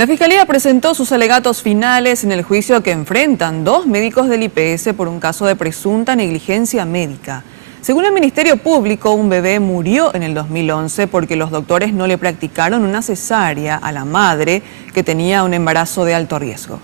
La Fiscalía presentó sus alegatos finales en el juicio que enfrentan dos médicos del IPS por un caso de presunta negligencia médica. Según el Ministerio Público, un bebé murió en el 2011 porque los doctores no le practicaron una cesárea a la madre que tenía un embarazo de alto riesgo.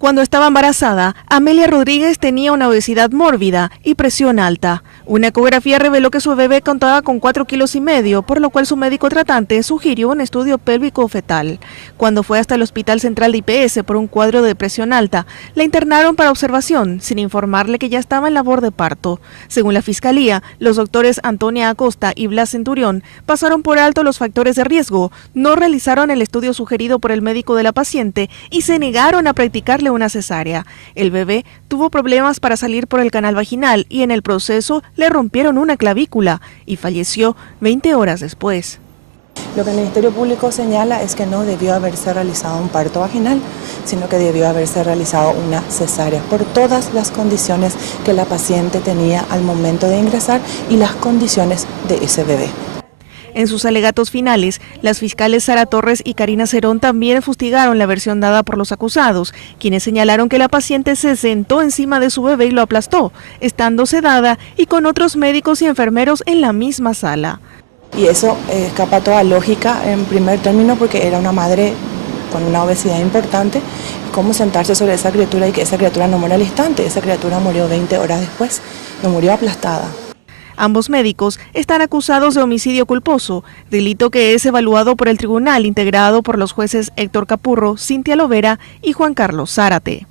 Cuando estaba embarazada, Amelia Rodríguez tenía una obesidad mórbida y presión alta. Una ecografía reveló que su bebé contaba con 4,5 kilos, por lo cual su médico tratante sugirió un estudio pélvico fetal. Cuando fue hasta el Hospital Central de IPS por un cuadro de presión alta, la internaron para observación, sin informarle que ya estaba en labor de parto. Según la Fiscalía, los doctores Antonia Acosta y Blas Centurión pasaron por alto los factores de riesgo, no realizaron el estudio sugerido por el médico de la paciente y se negaron a practicarle una cesárea. El bebé tuvo problemas para salir por el canal vaginal y en el proceso le rompieron una clavícula y falleció 20 horas después. Lo que el Ministerio Público señala es que no debió haberse realizado un parto vaginal, sino que debió haberse realizado una cesárea por todas las condiciones que la paciente tenía al momento de ingresar y las condiciones de ese bebé. En sus alegatos finales, las fiscales Sara Torres y Karina Cerón también fustigaron la versión dada por los acusados, quienes señalaron que la paciente se sentó encima de su bebé y lo aplastó, estando sedada y con otros médicos y enfermeros en la misma sala. Y eso escapa a toda lógica en primer término porque era una madre con una obesidad importante. ¿Cómo sentarse sobre esa criatura y que esa criatura no muera al instante? Esa criatura murió 20 horas después, no murió aplastada. Ambos médicos están acusados de homicidio culposo, delito que es evaluado por el tribunal integrado por los jueces Héctor Capurro, Cintia Lovera y Juan Carlos Zárate.